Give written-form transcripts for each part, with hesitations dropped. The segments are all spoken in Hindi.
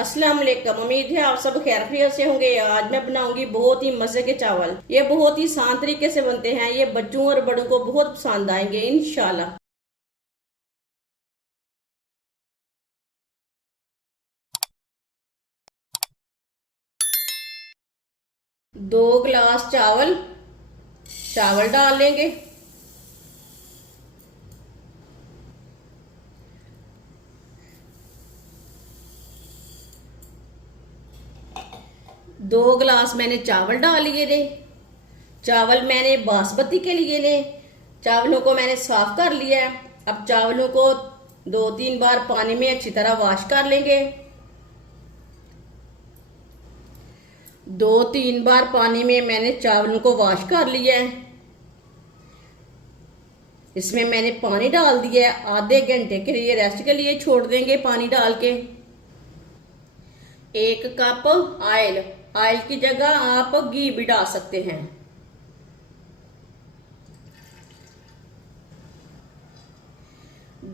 अस्सलाम वालेकुम। उम्मीद है आप सब खैरियत से होंगे। आज मैं बनाऊंगी बहुत ही मजे के चावल। ये बहुत ही आसान तरीके से बनते हैं। ये बच्चों और बड़ों को बहुत पसंद आएंगे इंशाल्लाह। 2 गिलास चावल चावल डाल लेंगे। दो गिलास मैंने चावल डाल लिए थे। चावल मैंने बासमती के लिए ले। चावलों को मैंने साफ कर लिया है। अब चावलों को 2-3 बार पानी में अच्छी तरह वॉश कर लेंगे। 2-3 बार पानी में मैंने चावलों को वॉश कर लिया है। इसमें मैंने पानी डाल दिया है। आधे घंटे के लिए रेस्ट के लिए छोड़ देंगे पानी डाल के। 1 कप ऑयल, ऑयल की जगह आप घी भी डाल सकते हैं।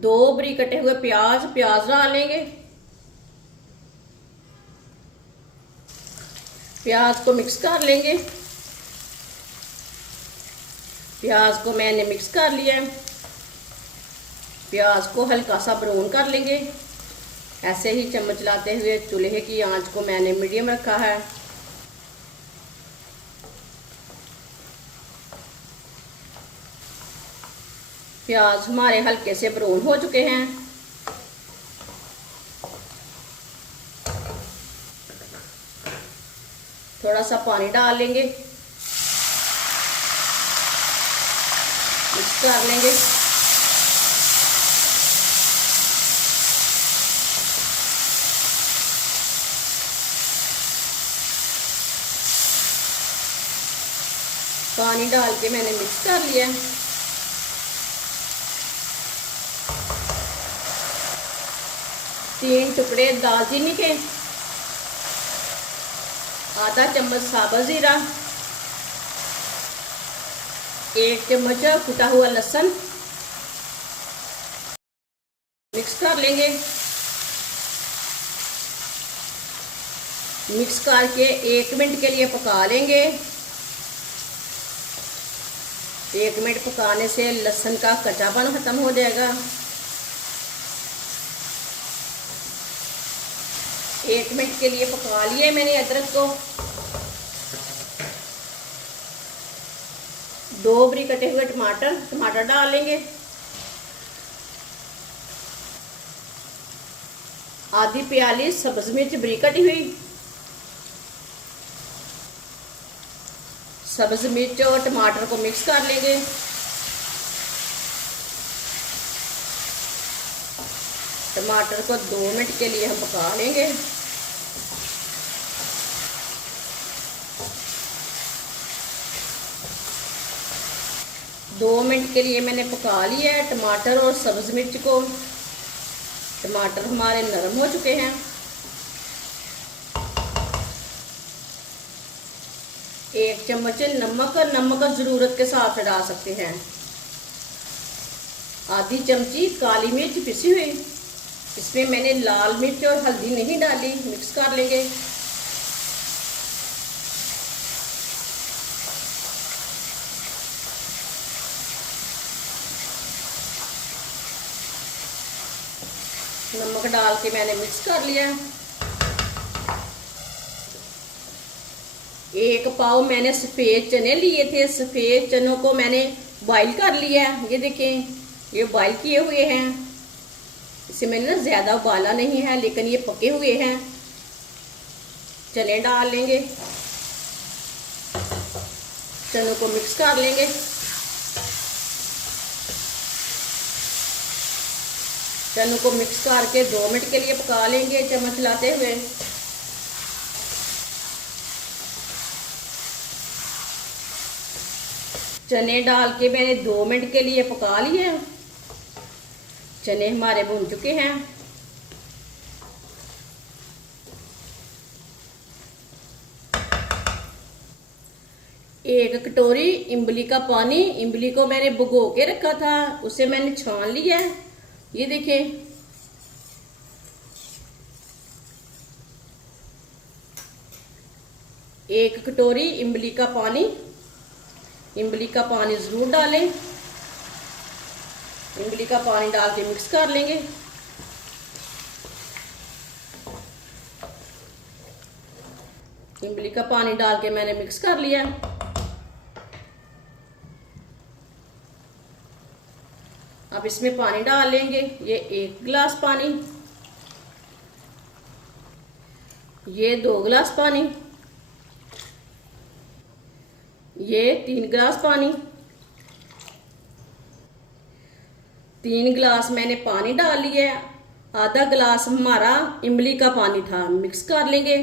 2 बारीक कटे हुए प्याज डाल लेंगे। प्याज को मिक्स कर लेंगे। प्याज को मैंने मिक्स कर लिया है। प्याज को हल्का सा ब्राउन कर लेंगे। ऐसे ही चम्मच चलाते हुए चूल्हे की आंच को मैंने मीडियम रखा है। प्याज हमारे हल्के से ब्राउन हो चुके हैं। थोड़ा सा पानी डाल लेंगे, मिक्स कर लेंगे। पानी डाल के मैंने मिक्स कर लिया। तीन टुकड़े दालचीनी के, आधा चम्मच साबुत जीरा, 1 चम्मच कुटा हुआ लहसुन मिक्स कर लेंगे। मिक्स करके 1 मिनट के लिए पका लेंगे। 1 मिनट पकाने से लहसुन का कच्चापन खत्म हो जाएगा। 1 मिनट के लिए पका लिए मैंने अदरक को। 2 बारीक कटे हुए टमाटर डाल लेंगे। आधी प्याली सब्ज मिर्च बारीक कटी हुई। सब्ज मिर्च और टमाटर को मिक्स कर लेंगे। टमाटर को 2 मिनट के लिए हम पका लेंगे। दो मिनट के लिए मैंने पका लिया है टमाटर और सब्ज मिर्च को। टमाटर हमारे नरम हो चुके हैं। 1 चम्मच नमक ज़रूरत के हिसाब से डाल सकते हैं। आधी चमची काली मिर्च पिसी हुई। इसमें मैंने लाल मिर्च और हल्दी नहीं डाली। मिक्स कर लेंगे। नमक डाल के मैंने मिक्स कर लिया। 1 पाव मैंने सफ़ेद चने लिए थे। सफ़ेद चनों को मैंने बॉईल कर लिया। ये देखें, ये बॉईल किए हुए हैं। इसे मैंने ना ज़्यादा उबाला नहीं है, लेकिन ये पके हुए हैं। चने डाल लेंगे। चनों को मिक्स कर लेंगे। चनों को मिक्स करके 2 मिनट के लिए पका लेंगे चम्मच चलाते हुए। चने डाल के मैंने 2 मिनट के लिए पका लिए। चने हमारे भुन चुके हैं। एक कटोरी इमली का पानी, इमली को मैंने भिगो के रखा था, उसे मैंने छान लिया है। ये देखें, 1 कटोरी इमली का पानी। इमली का पानी ज़रूर डालें। इमली का पानी डाल के मिक्स कर लेंगे। इमली का पानी डाल के मैंने मिक्स कर लिया। अब इसमें पानी डाल लेंगे। ये 1 गिलास पानी, ये 2 गिलास पानी, ये 3 गिलास पानी। 3 गिलास मैंने पानी डाल लिया है। आधा गिलास हमारा इमली का पानी था। मिक्स कर लेंगे।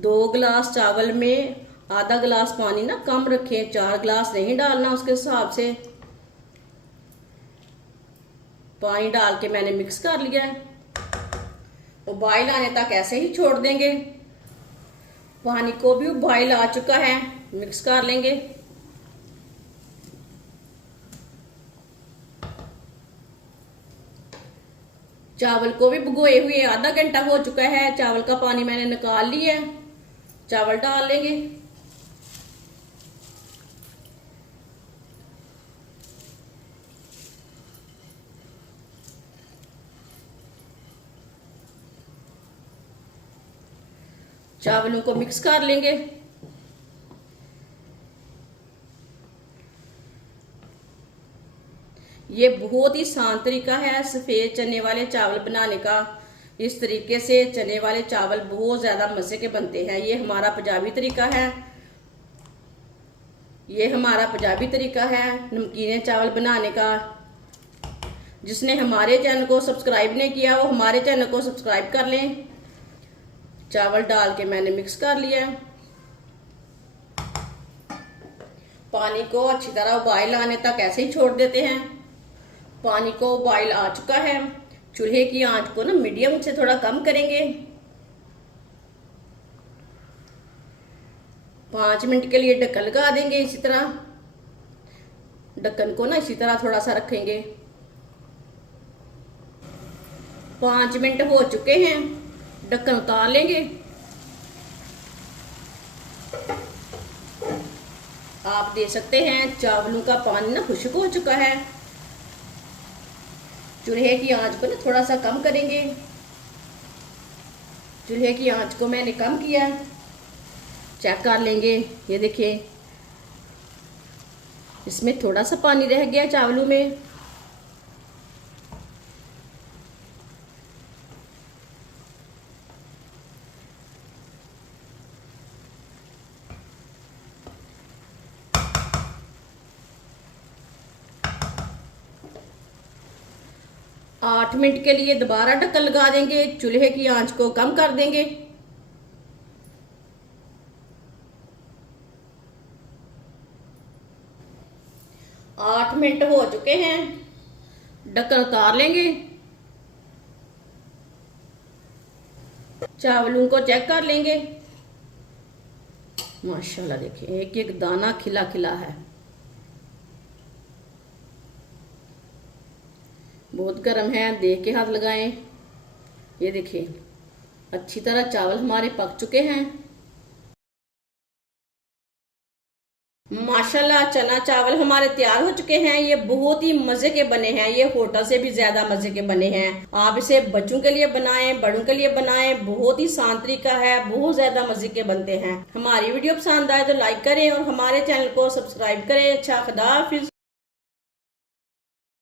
2 गिलास चावल में आधा गिलास पानी ना कम रखें, 4 गिलास नहीं डालना, उसके हिसाब से पानी डाल के मैंने मिक्स कर लिया है। उबाइल आने तक ऐसे ही छोड़ देंगे। पानी को भी उबाइल आ चुका है, मिक्स कर लेंगे। चावल को भी भिगोए हुए आधा घंटा हो चुका है। चावल का पानी मैंने निकाल लिया है। चावल डाल लेंगे। चावलों को मिक्स कर लेंगे। ये बहुत ही आसान तरीका है सफेद चने वाले चावल बनाने का। इस तरीके से चने वाले चावल बहुत ज्यादा मजे के बनते हैं। ये हमारा पंजाबी तरीका है। ये हमारा पंजाबी तरीका है नमकीने चावल बनाने का। जिसने हमारे चैनल को सब्सक्राइब नहीं किया वो हमारे चैनल को सब्सक्राइब कर लें। चावल डाल के मैंने मिक्स कर लिया। पानी को अच्छी तरह उबाइल आने तक ऐसे ही छोड़ देते हैं। पानी को उबाइल आ चुका है। चूल्हे की आंच को ना मीडियम से थोड़ा कम करेंगे। 5 मिनट के लिए ढक्कन लगा देंगे। इसी तरह ढक्कन को ना इसी तरह थोड़ा सा रखेंगे। 5 मिनट हो चुके हैं। ढक्कन उतार लेंगे। आप देख सकते हैं चावलों का पानी ना खुश्क हो चुका है। चूल्हे की आंच को ना थोड़ा सा कम करेंगे। चूल्हे की आंच को मैंने कम किया। चेक कर लेंगे। ये देखिए इसमें थोड़ा सा पानी रह गया चावलों में। आठ मिनट के लिए दोबारा ढक्कन लगा देंगे। चूल्हे की आंच को कम कर देंगे। आठ मिनट हो चुके हैं। ढक्कन उतार लेंगे। चावलों को चेक कर लेंगे। माशाल्लाह देखिए एक एक दाना खिला खिला है। बहुत गर्म है, देख के हाथ लगाएं। ये देखिए अच्छी तरह चावल हमारे पक चुके हैं। माशाल्लाह चना चावल हमारे तैयार हो चुके हैं। ये बहुत ही मजे के बने हैं। ये होटल से भी ज्यादा मजे के बने हैं। आप इसे बच्चों के लिए बनाएं, बड़ों के लिए बनाएं। बहुत ही आसान तरीका है, बहुत ज्यादा मजे के बनते हैं। हमारी वीडियो पसंद आए तो लाइक करें और हमारे चैनल को सब्सक्राइब करें। अच्छा, खुदा हाफिज।